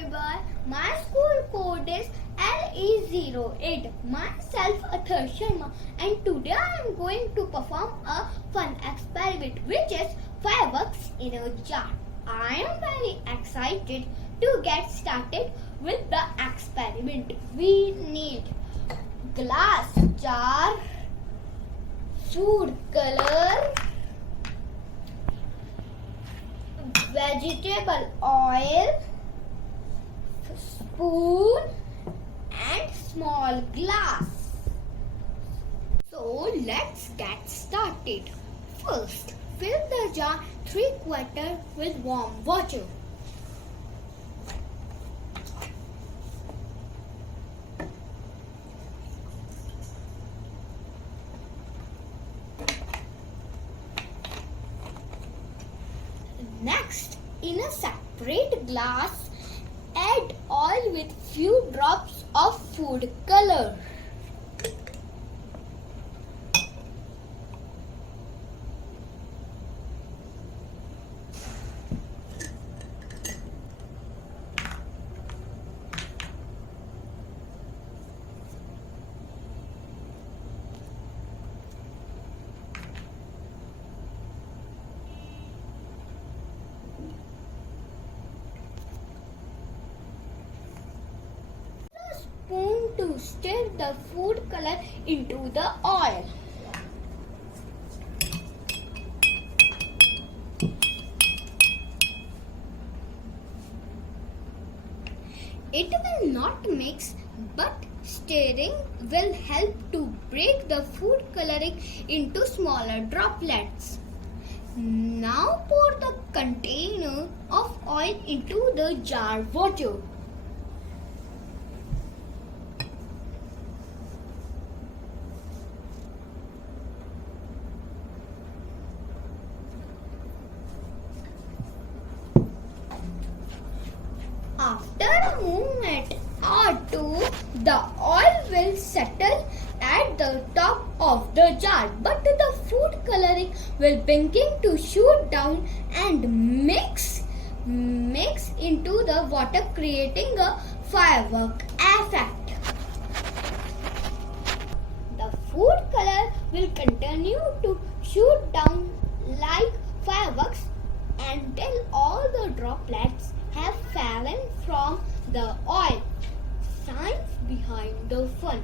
everyone. My school code is LE08. Myself Atharv Sharma, and today I am going to perform a fun experiment which is fireworks in a jar. I am very excited to get started with the experiment. We need glass jar, food color, vegetable oil, spoon and small glass. So let's get started. First, fill the jar 3/4 with warm water. Next, in a separate glass, add oil with few drops of food color. Spoon to stir the food color into the oil. It will not mix, but stirring will help to break the food coloring into smaller droplets. Now pour the container of oil into the jar water. After a moment or two, the oil will settle at the top of the jar, but the food coloring will begin to shoot down and mix into the water, creating a firework effect. The food color will continue to shoot down like fireworks until all the droplets have fallen from the oil. Science behind the fun.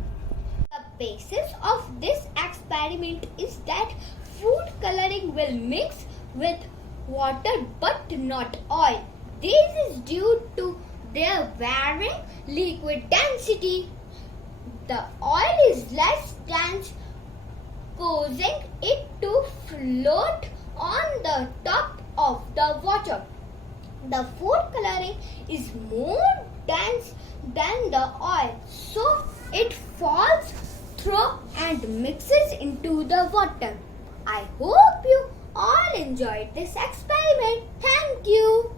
The basis of this experiment is that food coloring will mix with water but not oil. This is due to their varying liquid density. The oil is less dense, causing it to float on the top of the water. The food coloring is more dense than the oil, so it falls through and mixes into the water. I hope you all enjoyed this experiment. Thank you.